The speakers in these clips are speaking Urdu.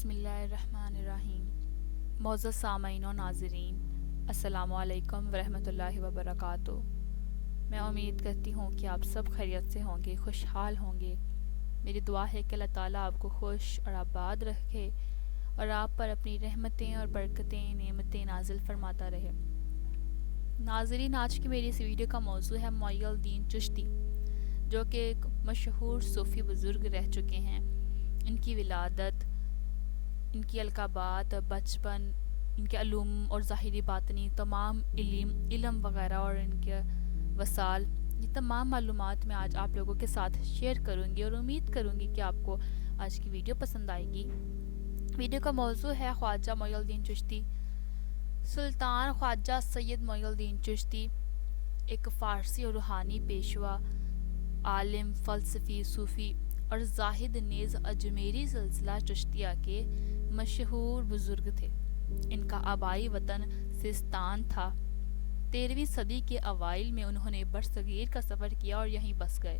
بسم اللہ الرحمن الرحیم۔ معزز سامعین و ناظرین، السلام علیکم ورحمۃ اللہ وبرکاتہ۔ میں امید کرتی ہوں کہ آپ سب خیریت سے ہوں گے، خوشحال ہوں گے۔ میری دعا ہے کہ اللہ تعالیٰ آپ کو خوش اور آباد رکھے اور آپ پر اپنی رحمتیں اور برکتیں نعمتیں نازل فرماتا رہے۔ ناظرین، آج کی میری اس ویڈیو کا موضوع ہے معین الدین چشتی، جو کہ ایک مشہور صوفی بزرگ رہ چکے ہیں۔ ان کی ولادت، ان کی القابات، بچپن، ان کے علوم اور ظاہری باطنی تمام علم وغیرہ اور ان کے وصال، یہ تمام معلومات میں آج آپ لوگوں کے ساتھ شیئر کروں گی اور امید کروں گی کہ آپ کو آج کی ویڈیو پسند آئے گی۔ ویڈیو کا موضوع ہے خواجہ معین الدین چشتی۔ سلطان خواجہ سید معین الدین چشتی ایک فارسی اور روحانی پیشوا، عالم، فلسفی، صوفی اور زاہد نیز اجمیری سلسلہ چشتیہ کے مشہور بزرگ تھے۔ ان کا آبائی وطن سیستان تھا۔ 13ویں صدی کے اوائل میں انہوں نے برصغیر کا سفر کیا اور یہیں بس گئے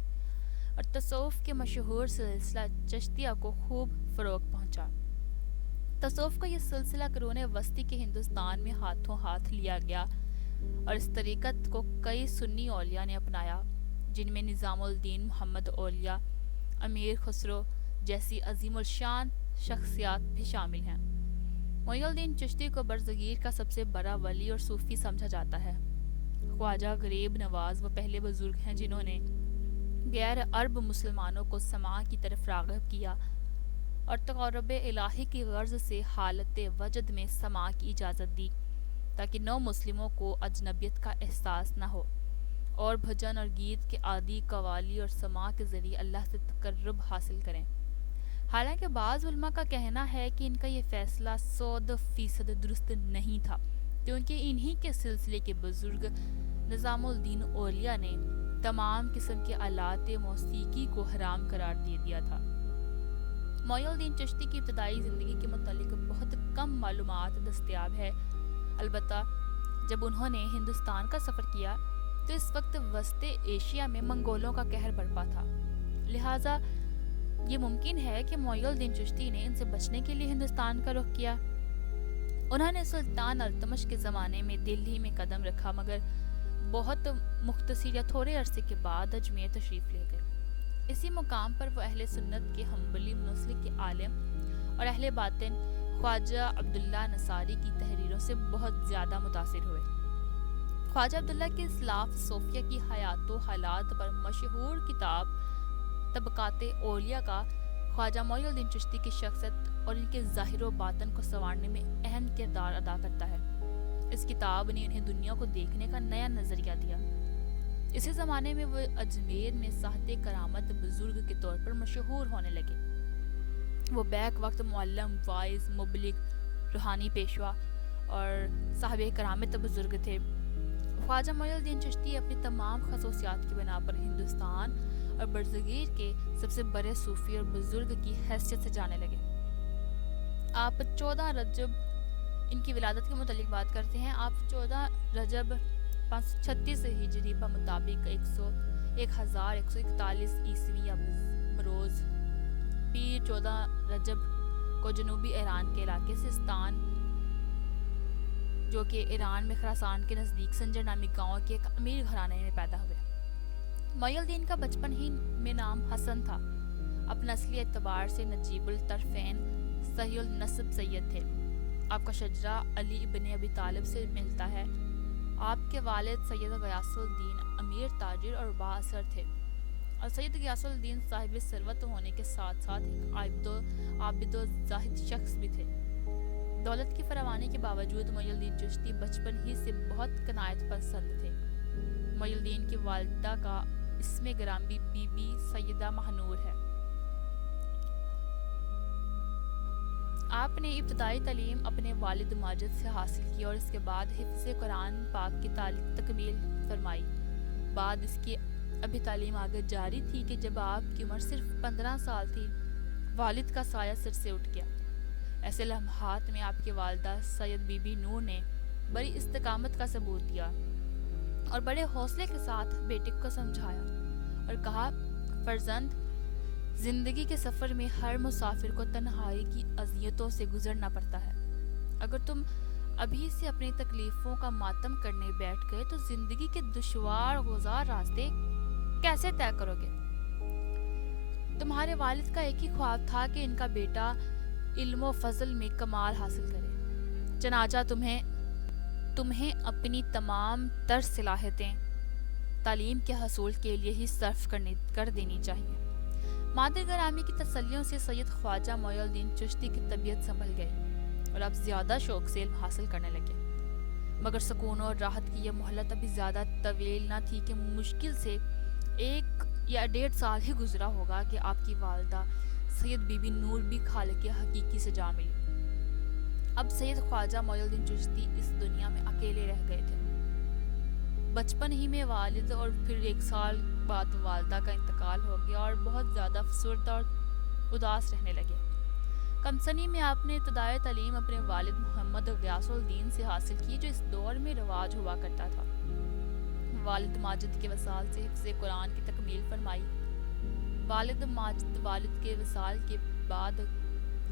اور تصوف کے مشہور سلسلہ چشتیہ کو خوب فروغ پہنچا۔ تصوف کا یہ سلسلہ قرون وسطی کے ہندوستان میں ہاتھوں ہاتھ لیا گیا اور اس طریقت کو کئی سنی اولیاء نے اپنایا، جن میں نظام الدین محمد اولیاء، امیر خسرو جیسی عظیم الشان شخصیات بھی شامل ہیں۔ معین الدین چشتی کو برصغیر کا سب سے بڑا ولی اور صوفی سمجھا جاتا ہے۔ خواجہ غریب نواز وہ پہلے بزرگ ہیں جنہوں نے غیر عرب مسلمانوں کو سماع کی طرف راغب کیا اور تقرب الہی کی غرض سے حالت وجد میں سماع کی اجازت دی، تاکہ نو مسلموں کو اجنبیت کا احساس نہ ہو اور بھجن اور گیت کے عادی قوالی اور سماع کے ذریعے اللہ سے تقرب حاصل کریں۔ حالانکہ بعض علماء کا کہنا ہے کہ ان کا یہ فیصلہ 100% درست نہیں تھا، کیونکہ انہی کے سلسلے کے بزرگ نظام الدین اولیاء نے تمام قسم کے آلات موسیقی کو حرام قرار دے دیا تھا۔ معین الدین چشتی کی ابتدائی زندگی کے متعلق بہت کم معلومات دستیاب ہے۔ البتہ جب انہوں نے ہندوستان کا سفر کیا تو اس وقت وسط ایشیا میں منگولوں کا قہر برپا تھا، لہٰذا یہ ممکن ہے کہ معین الدین چشتی نے ان سے بچنے کے لیے ہندوستان کا رخ کیا۔ انہوں نے سلطان التمش کے زمانے میں دہلی میں قدم رکھا، مگر بہت مختصر یا تھوڑے عرصے کے بعد اجمیر تشریف لے گئے۔ اسی مقام پر وہ اہل سنت کے حنبلی مسلک کے عالم اور اہل باطن خواجہ عبداللہ نصاری کی تحریروں سے بہت زیادہ متاثر ہوئے۔ خواجہ عبداللہ کے اسلاف صوفیہ کی حیات و حالات پر مشہور کتاب طبقات اولیاء کا خواجہ معین الدین چشتی کی شخصیت اور ان کے ظاہر و باطن کو سنوارنے میں اہم کردار ادا کرتا ہے۔ اس کتاب نے انہیں دنیا کو دیکھنے کا نیا نظریہ دیا۔ اسی زمانے میں وہ اجمیر میں صاحب کرامت بزرگ کے طور پر مشہور ہونے لگے۔ وہ بیک وقت معلم، واعظ، مبلغ، روحانی پیشوا اور صاحب کرامت بزرگ تھے۔ خواجہ معین الدین چشتی اپنی تمام خصوصیات کی بنا پر ہندوستان اور برصغیر کے سب سے بڑے صوفی اور بزرگ کی حیثیت سے جانے لگے۔ آپ 14 رجب، ان کی ولادت کے متعلق بات کرتے ہیں، آپ 14 رجب 536 ہجری بمطابق 1141 عیسوی یا بروز پیر 14 رجب کو جنوبی ایران کے علاقے سیستان، جو کہ ایران میں خراسان کے نزدیک سنجر نامی گاؤں کے ایک امیر گھرانے میں پیدا ہوئے۔ معین الدین کا بچپن ہی میں نام حسن تھا۔ اپنے اصلی اعتبار سے نجیب الطرفین صحیح النسب سید تھے۔ آپ کا شجرہ علی ابن ابی طالب سے ملتا ہے۔ آپ کے والد سید غیاث الدین امیر تاجر اور با اثر تھے، اور سید غیاث الدین صاحب ثروت ہونے کے ساتھ ساتھ ایک عابد و زاہد شخص بھی تھے۔ دولت کی فراوانی کے باوجود معین الدین چشتی بچپن ہی سے بہت قناعت پسند تھے۔ معین الدین کی والدہ کا اسم گرامی بی بی سیدہ ماہنور ہے۔ آپ نے ابتدائی تعلیم اپنے والد ماجد سے حاصل کی اور اس کے بعد حفظ قرآن پاک کی تکمیل فرمائی۔ بعد اس کی ابھی تعلیم آگے جاری تھی کہ جب آپ کی عمر صرف 15 سال تھی، والد کا سایہ سر سے اٹھ گیا۔ ایسے لمحات میں آپ کی والدہ سید بی بی نور نے بڑی استقامت کا ثبوت دیا اور بڑے حوصلے کے ساتھ بیٹے کو سمجھایا اور کہا، فرزند، زندگی کے سفر میں ہر مسافر کو تنہائی کی اذیتوں سے گزرنا پڑتا ہے۔ اگر تم ابھی سے اپنی تکلیفوں کا ماتم کرنے بیٹھ گئے تو زندگی کے دشوار گزار راستے کیسے طے کرو گے؟ تمہارے والد کا ایک ہی خواب تھا کہ ان کا بیٹا علم و فضل میں کمال حاصل کرے، چنانچہ تمہیں اپنی تمام تر صلاحیتیں تعلیم کے حصول کے لیے ہی صرف کر دینی چاہیے۔ مادر گرامی کی تسلیوں سے سید خواجہ معین الدین چشتی کی طبیعت سنبھل گئی اور اب زیادہ شوق سے علم حاصل کرنے لگے، مگر سکون اور راحت کی یہ مہلت ابھی زیادہ طویل نہ تھی کہ مشکل سے 1 یا 1.5 سال ہی گزرا ہوگا کہ آپ کی والدہ سید بی بی نور بی خالق حقیقی سے جا ملی۔ اب سید خواجہ معین الدین چشتی اس دنیا میں اکیلے رہ گئے تھے۔ بچپن ہی میں والد اور پھر 1 سال بعد والدہ کا انتقال ہو گیا اور بہت زیادہ افسردہ اور اداس رہنے لگے۔ کم سنی میں آپ نے ابتدائی تعلیم اپنے والد محمد غیاث الدین سے حاصل کی، جو اس دور میں رواج ہوا کرتا تھا۔ والد ماجد کے وصال سے حفظ قرآن کی تکمیل فرمائی۔ والد کے وصال کے بعد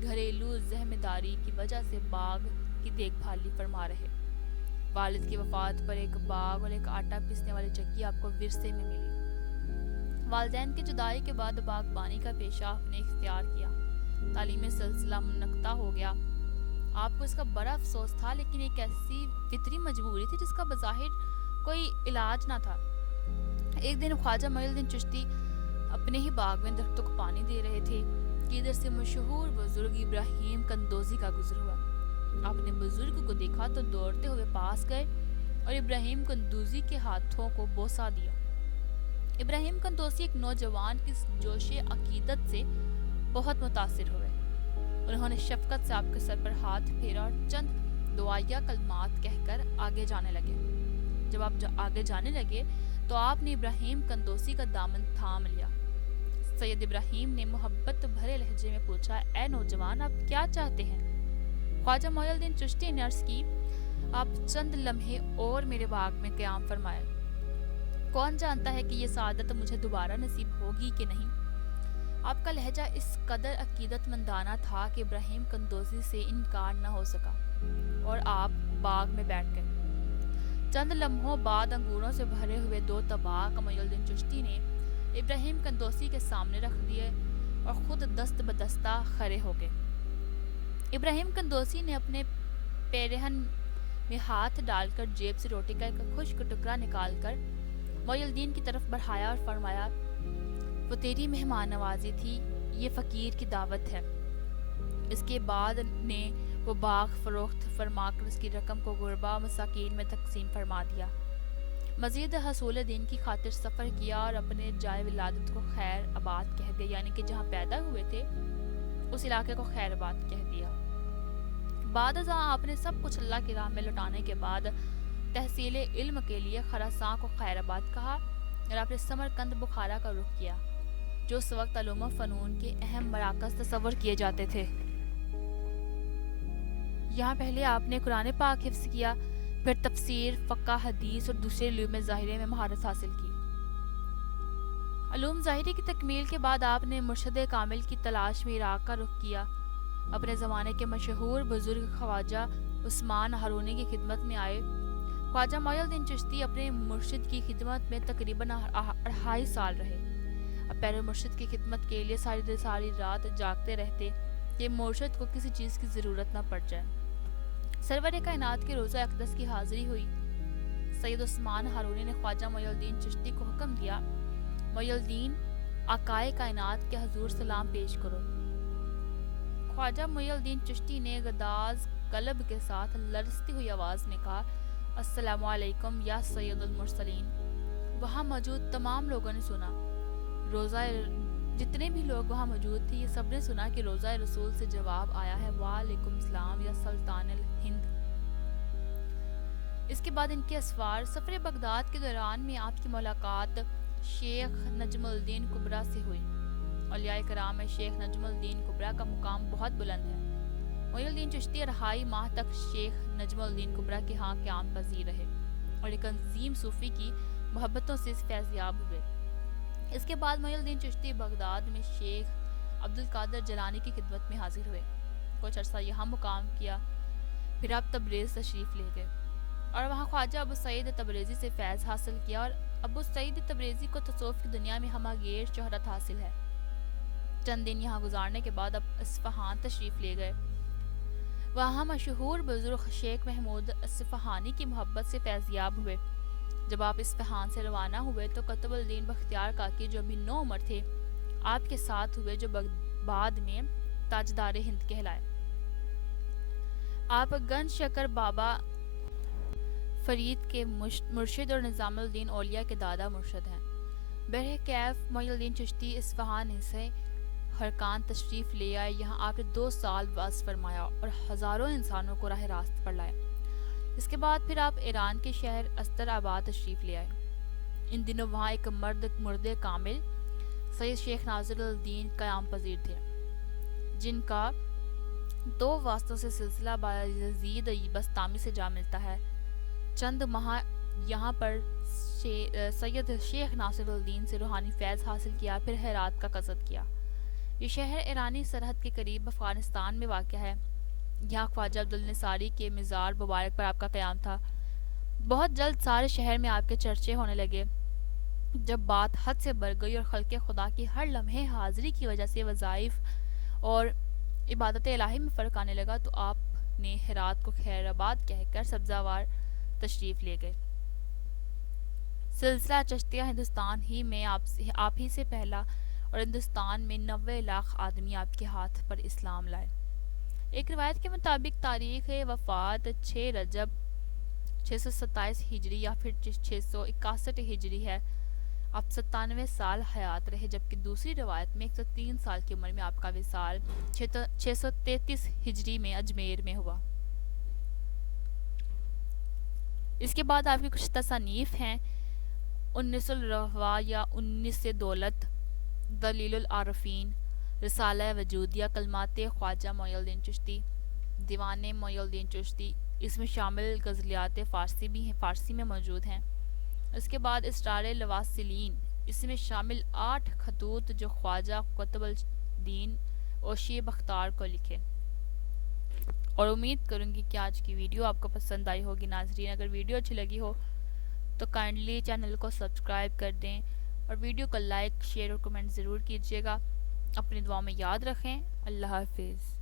گھریلو ذمہ داری کی وجہ سے باغ کی دیکھ بھال فرما رہے۔ والد کی وفات پر ایک باغ اور ایک آٹا پیسنے والی چکی آپ کو ورثے میں ملی۔ والدین کی جدائی کے بعد باغبانی کا پیشہ آپ نے اختیار کیا۔ تعلیمی سلسلہ منقطع ہو گیا۔ آپ کو اس کا بڑا افسوس تھا، لیکن ایک ایسی فطری مجبوری تھی جس کا بظاہر کوئی علاج نہ تھا۔ ایک دن خواجہ معین الدین چشتی اپنے ہی باغ میں درختوں کو پانی دے رہے تھے کہ ادھر سے مشہور بزرگ ابراہیم قندوزی کا گزر ہوا۔ آپ نے بزرگ کو دیکھا تو دوڑتے ہوئے پاس گئے اور ابراہیم قندوزی کے ہاتھوں کو بوسہ دیا۔ ابراہیم قندوزی ایک نوجوان کی جوش عقیدت سے بہت متاثر ہوئے۔ انہوں نے شفقت سے آپ کے سر پر ہاتھ پھیرا اور چند دعائیہ کلمات کہہ کر آگے جانے لگے۔ جب آپ آگے جانے لگے تو آپ نے ابراہیم قندوزی کا دامن تھام لیا۔ سید ابراہیم نے محبت بھرے لہجے میں پوچھا، اے نوجوان، آپ کیا چاہتے ہیں؟ خواجہ معین الدین چشتی نے عرض کی، آپ چند لمحے اور میرے باغ میں قیام فرمائے۔ کون جانتا ہے کہ یہ سعادت مجھے دوبارہ نصیب ہوگی کہ نہیں؟ آپ کا لہجہ اس قدر عقیدت مندانہ تھا کہ ابراہیم قندوزی سے انکار نہ ہو سکا اور آپ باغ میں بیٹھ گئے۔ چند لمحوں بعد انگوروں سے بھرے ہوئے 2 طباق معین الدین چشتی نے ابراہیم قندوزی کے سامنے رکھ دیے اور خود دست بدستہ کھڑے ہو گئے۔ ابراہیم قندوزی نے اپنے پیرہن میں ہاتھ ڈال کر جیب سے روٹی کا ایک خشک ٹکڑا نکال کر معین الدین کی طرف بڑھایا اور فرمایا، وہ تیری مہمان نوازی تھی، یہ فقیر کی دعوت ہے۔ اس کے بعد نے وہ باغ فروخت فرما کر اس کی رقم کو غربا مساکین میں تقسیم فرما دیا۔ مزید حصول دین کی خاطر سفر کیا اور اپنے جائے ولادت کو خیر آباد کہہ دیا، یعنی کہ جہاں پیدا ہوئے تھے اس علاقے کو خیر آباد کہہ دیا۔ بعد ازاں آپ نے سب کچھ اللہ کی راہ میں لوٹانے کے بعد تحصیل علم کے لیے خراساں کو خیر آباد کہا اور آپ نے سمرقند بخارا کا رخ کیا، جو اس وقت علوم و فنون کے اہم مراکز تصور کیے جاتے تھے۔ یہاں پہلے آپ نے قرآن پاک حفظ کیا، پھر تفسیر، فقہ، حدیث اور دوسرے علوم ظاہرے میں مہارت حاصل کی۔ علوم ظاہری کی تکمیل کے بعد آپ نے مرشد کامل کی تلاش میں عراق کا رخ کیا۔ اپنے زمانے کے مشہور بزرگ خواجہ عثمان ہارونی کی خدمت میں آئے۔ خواجہ معین الدین چشتی اپنے مرشد کی خدمت میں تقریباً 2.5 سال رہے۔ اب پیر مرشد کی خدمت کے لیے ساری رات جاگتے رہتے کہ مرشد کو کسی چیز کی ضرورت نہ پڑ جائے۔ سرور کائنات کے روزہ اقدس کی حاضری ہوئی۔ سید عثمان ہارونی نے خواجہ معین الدین چشتی کو حکم دیا، معین الدین، آقائے کائنات کے حضور سلام پیش کرو۔ خواجہ معین الدین چشتی نے غداز قلب کے ساتھ لرزتی ہوئی آواز میں کہا، السلام علیکم یا سید المرسلین۔ وہاں موجود تمام لوگوں نے سنا، جتنے بھی لوگ وہاں موجود تھے یہ سب نے سنا کہ روزہ رسول سے جواب آیا ہے، وعلیکم السلام یا سلطان الہند۔ اس کے بعد ان کے اسفار سفر بغداد کے دوران میں آپ کی ملاقات شیخ نجم الدین کبریٰ سے ہوئی۔ اولیاء کرام میں شیخ نجم الدین کبریٰ کا مقام بہت بلند ہے۔ معین الدین چشتی 2.5 ماہ تک شیخ نجم الدین کبریٰ کے ہاں قیام پذیر رہے اور ایک عظیم صوفی کی محبتوں سے فیض یاب ہوئے۔ اس کے بعد معین الدین چشتی بغداد میں شیخ عبد القادر جیلانی کی خدمت میں حاضر ہوئے، کچھ عرصہ یہاں مقام کیا، پھر آپ تبریز تشریف لے گئے اور وہاں خواجہ ابو سعید تبریزی سے فیض حاصل کیا، اور ابو سعید تبریزی کو تصوف کی دنیا میں ہمہ گیر شہرت حاصل ہے۔ چند دن یہاں گزارنے کے بعد اب اصفہان تشریف لے گئے، وہاں مشہور بزرگ شیخ محمود اصفہانی کی محبت سے فیضیاب ہوئے۔ جب آپ اصفہان سے روانہ ہوئے تو قطب الدین بختیار کاکی جو ابھی 9 عمر تھے آپ کے ساتھ ہوئے، جو بعد میں تاجدار ہند کہلائے۔ آپ گنج شکر بابا فرید کے مرشد اور نظام الدین اولیاء کے دادا مرشد ہیں۔ بہرکیف معین الدین چشتی اصفہان سے ہرکان تشریف لے آئے، یہاں آپ نے 2 سال واس فرمایا اور ہزاروں انسانوں کو راہ راست پر لائے۔ اس کے بعد پھر آپ ایران کے شہر استر آباد تشریف لے آئے۔ ان دنوں وہاں ایک مرد کامل سید شیخ ناصر الدین قیام پذیر تھے، جن کا 2 واسطوں سے سلسلہ بایزید بسطامی سے جا ملتا ہے۔ چند ماہ یہاں پر سید شیخ ناصر الدین سے روحانی فیض حاصل کیا، پھر ہرات کا قصد کیا۔ یہ شہر ایرانی سرحد کے قریب افغانستان میں واقع ہے۔ یہاں خواجہ عبدالنصاری کے مزار مبارک پر آپ کا قیام تھا۔ بہت جلد سارے شہر میں آپ کے چرچے ہونے لگے۔ جب بات حد سے بڑھ گئی اور خلق خدا کی ہر لمحے حاضری کی وجہ سے وظائف اور عبادت الہی میں فرق آنے لگا تو آپ نے ہرات کو خیر آباد کہہ کر سبزہ وار تشریف لے گئے۔ سلسلہ چشتیہ ہندوستان ہی میں آپ ہی سے پہلا اور ہندوستان میں 90 لاکھ آدمی آپ کے ہاتھ پر اسلام لائے۔ ایک روایت کے مطابق تاریخ وفات 6 رجب 627 ہجری یا پھر 661 ہجری ہے۔ آپ 97 سال حیات رہے، جبکہ دوسری روایت میں 103 سال کی عمر میں آپ کا وصال 633 ہجری میں اجمیر میں ہوا۔ اس کے بعد آپ کی کچھ تصانیف ہیں: 19 الرحوا یا 19 دولت، دلیل العارفین، رسالہ وجودیہ، کلمات خواجہ معین الدین چشتی، دیوان معین الدین چشتی، اس میں شامل غزلیات فارسی میں موجود ہیں۔ اس کے بعد اسرار الواصلین، اس میں شامل 8 خطوط جو خواجہ قطب الدین اوشی بختار کو لکھے۔ اور امید کروں گی کہ آج کی ویڈیو آپ کو پسند آئی ہوگی۔ ناظرین، اگر ویڈیو اچھی لگی ہو تو کائنڈلی چینل کو سبسکرائب کر دیں اور ویڈیو کو لائک، شیئر اور کمنٹ ضرور کیجیے گا۔ اپنی دعا میں یاد رکھیں۔ اللہ حافظ۔